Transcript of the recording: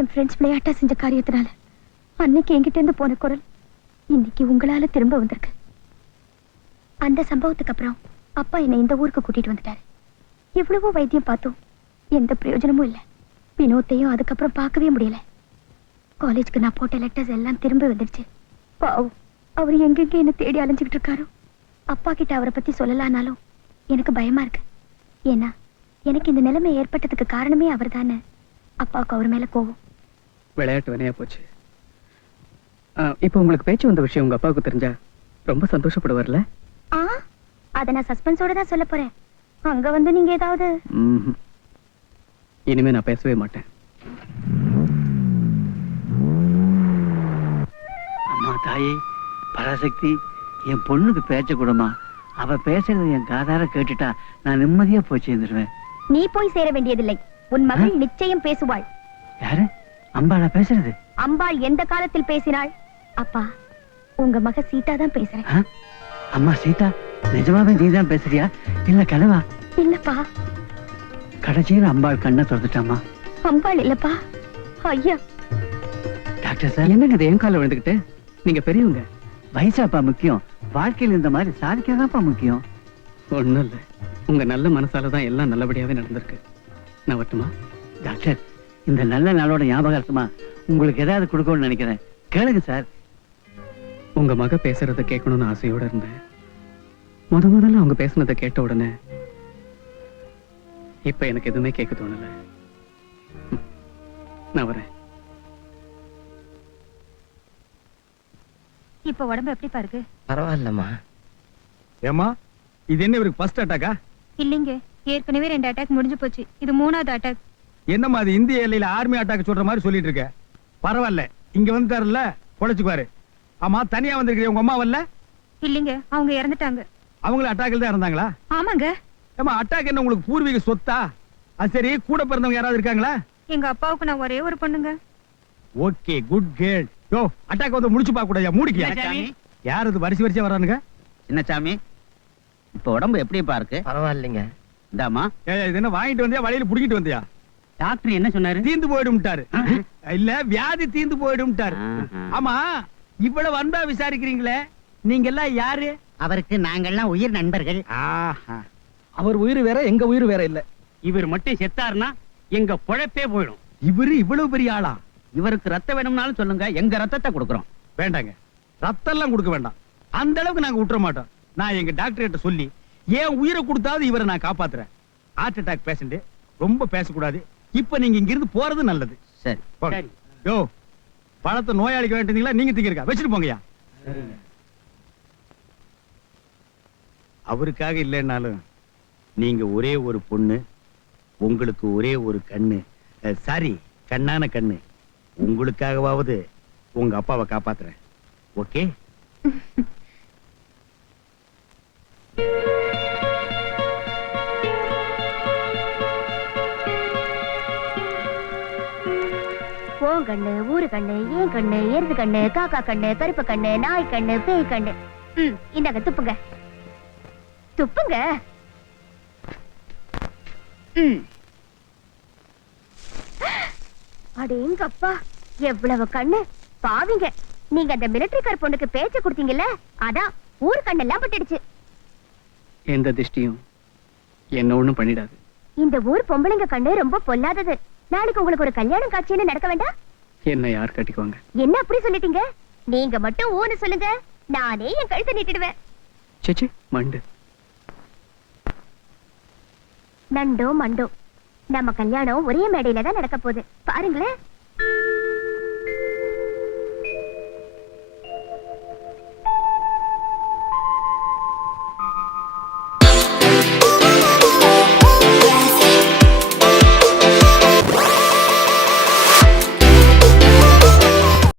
என் friends விளையாட்டா செஞ்ச காரியத்தினால அன்னைக்கு என்கிட்ட இருந்து போன குரல் இன்னைக்கு உங்களால திரும்ப வந்திருக்கு. அந்த சம்பவத்துக்கு அப்புறம் அப்பா என்னை இந்த ஊருக்கு கூட்டிட்டு வந்துட்டாரு. எவ்வளவோ வைத்தியம் பார்த்தோம், எந்த பிரயோஜனமும் இல்லை. வினோத்தையும் அதுக்கப்புறம் பார்க்கவே முடியல. காலேஜ்க்கு நான் போட்ட லெட்டர்ஸ் எல்லாம் திரும்ப வந்துடுச்சு. பாவம், அவர் எங்கெங்க என்ன தேடி அலைஞ்சுக்கிட்டு இருக்காரோ. அப்பா கிட்ட அவரை பத்தி சொல்லலானாலும் எனக்கு பயமா இருக்கு. ஏன்னா எனக்கு இந்த நிலைமை ஏற்பட்டதுக்கு காரணமே அவர் தானே. அப்பாவுக்கு அவர் மேல கோவம். விளையாட்டு வினையா போச்சு. இப்போ உங்களுக்கு பேச்சு வந்த விஷயம் உங்க அப்பாவுக்கு தெரிஞ்சா ரொம்ப சந்தோஷப்படுவார்ல? அதை நான் சஸ்பென்ஸோட தான் சொல்ல போறேன். அங்க வந்து நீங்க ஏதாவது இனிமே நான் பேசவே மாட்டேன். அம்மா தாயே பராசக்தி, என் பொண்ணுக்கு பேச்ச கூடமா. அவ பேசுறது என் காதார கேட்டுட்டா நான் நிம்மதியா போய் சேர்ந்துருவேன். நீ போய் சேர வேண்டியதில்லை. உன் மகள் நிச்சயம் பேசுவாள். யாரு? அம்பாளா பேசுறது? அம்பாள் எந்த காலத்தில் பேசினாள்? அப்பா, உங்க மக சீதா தான் பேசுறேன். அம்மா சீதா, நிஜமாவே நீதான் பேசுறியா இல்ல கனவா? இல்லப்பா, கடைசியில் அம்பாள் கண்ணை திறந்துட்டாமா. அம்பாள் இல்லப்பா, ஐயா. டாக்டர் சார், என்னங்க இது என் கால விழுந்துகிட்டு? நீங்க பெரியவங்க. வயசாப்பா முக்கியம், வாழ்க்கையில் இந்த மாதிரி சாதிக்காதான்ப்பா முக்கியம். ஒண்ணும் இல்ல, உங்க நல்ல மனசாலதான் எல்லாம் நல்லபடியாவே நடந்திருக்கு. நான் வரட்டுமா? டாக்டர், இந்த நல்ல நாளோட ஞாபகார்த்தமா உங்களுக்கு ஏதாவது கொடுக்கணும்னு நினைக்கிறேன். கேளுங்க சார். உங்க மக பேசுறத கேட்கணும்னு ஆசையோட இருந்தேன். முதல்ல அவங்க பேசுனதை கேட்ட உடனே இப்ப எனக்கு எதுவுமே கேட்க தோணல. நான் வரேன். இப்ப உடம்பு எப்படி பாருக்கு? பரவாயில்லம்மா. ஏமா, இது என்ன இவருக்கு ஃபர்ஸ்ட் அட்டாக்கா? இல்லைங்க, ஏற்கனவே 2 அட்டாக் முடிஞ்சு போச்சு. இது 3வது அட்டாக். என்னம்மா அது இந்திய எல்லையில ஆர்மி அட்டாக் சொல்ற மாதிரி சொல்லிட்டு இருக்க? பரவாயில்ல, இங்க வந்துட்டாருல்ல, பொழைச்சுக்குவாரு. ஆமா, தனியா வந்திருக்கிற உங்க அம்மா வரல? இல்லைங்க, அவங்க இறந்துட்டாங்க. அவங்களும் அட்டாக்கில் தான் இருந்தாங்களா? ஆமாங்க. ஏமா, அட்டாக் என்ன உங்களுக்கு பூர்வீக சொத்தா? அது சரி, கூட பிறந்தவங்க யாராவது இருக்காங்களா? எங்க அப்பாவுக்கு நான் ஒரே ஒரு பொண்ணுங்க. Okay, good girl. யோ, அட்டாக் வந்து முடிச்சு பார்க்க கூடாது, மூடிக்கியா? யார் இது வரிசையா வரானுங்க? சின்னசாமி, இப்ப உடம்பு எப்படிப்பா இருக்கு? பரவாயில்லைங்க. இந்தாமா. இது என்ன வாங்கிட்டு வந்தியா, வழியில புடிக்கிட்டு வந்தியா? டாக்டர் என்ன சொன்னாரு? தீந்து போயிடும்ட்டாரு. இல்ல, வியாதி தீந்து போயிடும்ட்டாரு. ஆமா, இவ்வளவு அன்பா விசாரிக்கிறீங்களே, நீங்க எல்லாம் யாரு? அவருக்கு நாங்கெல்லாம் உயிர் நண்பர்கள். அவர் உயிர் வேற, எங்க உயிர் வேற இல்ல. இவர் மட்டும் செத்தாருன்னா எங்க பொழப்பே போயிடும். இவரு இவ்வளவு பெரிய ஆளா? இவருக்கு ரத்தம் வேணும்னாலும் சொல்லுங்க, எங்க ரத்தத்தை கொடுக்குறோம். வேண்டாங்க, ரத்தம் எல்லாம் கொடுக்க வேண்டாம். அந்த அளவுக்கு நாங்க விட்டுற மாட்டோம். நான் எங்க டாக்டர் கிட்ட சொல்லி ஏன் உயிரை கொடுத்தாவது இவரை நான் காப்பாத்துறேன். ஹார்ட் அட்டாக் பேஷண்ட், ரொம்ப பேசக்கூடாது. இப்ப நீங்க இங்க இருந்து போறது நல்லது. சரி. யோ, பழத்தை நோயாளிக்கு வேண்டியீங்களா, நீங்க திங்க வச்சுட்டு போங்கயா. அவருக்காக இல்லைன்னாலும் நீங்க ஒரே ஒரு பொண்ணு, உங்களுக்கு ஒரே ஒரு கண்ணு, சாரி கண்ணான கண்ணு. உங்களுக்காகவாவது உங்க அப்பாவை காப்பாத்துறேன். ஓகே? ஓன் கண்ணு, ஊரு கண்ணு, ஏன் கண்ணு, எருது கண்ணு, காக்கா கண்ணு, கருப்பு கண்ணு, நாய் கண்ணு, பேய் கண்ணு. இந்தாங்க, துப்புங்க துப்புங்க. அடேங்கப்பா, எவ்வளவு கண்ணு! பாவிங்க, நீங்க அந்த மிலிட்டரிக்கார பொண்ணுக்கு பேச்ச கொடுத்தீங்கல்ல, அதான் ஊர் கண்ணெல்லாம் பட்டுடுச்சு. எந்த திஷ்டியும் என்ன ஒண்ணும் பண்ணிடாது. இந்த ஊர் பொம்பளைங்க கண்ணு ரொம்ப பொல்லாதது. நாளைக்கு உங்களுக்கு ஒரு கல்யாணம் காட்சின்னு நடக்க வேண்டாம்? என்ன யார் கட்டிக்குவாங்க? என்ன அப்படி சொல்லிட்டீங்க? நீங்க மட்டும் ஊன்னு சொல்லுங்க, நானே என் கழுத்தை நீட்டிடுவேன். சேச்சே, மண்டு. நண்டோ மண்டோ, நம்ம கல்யாணம் ஒரே மேடையில தான் நடக்க போகுது. பாருங்களேன்.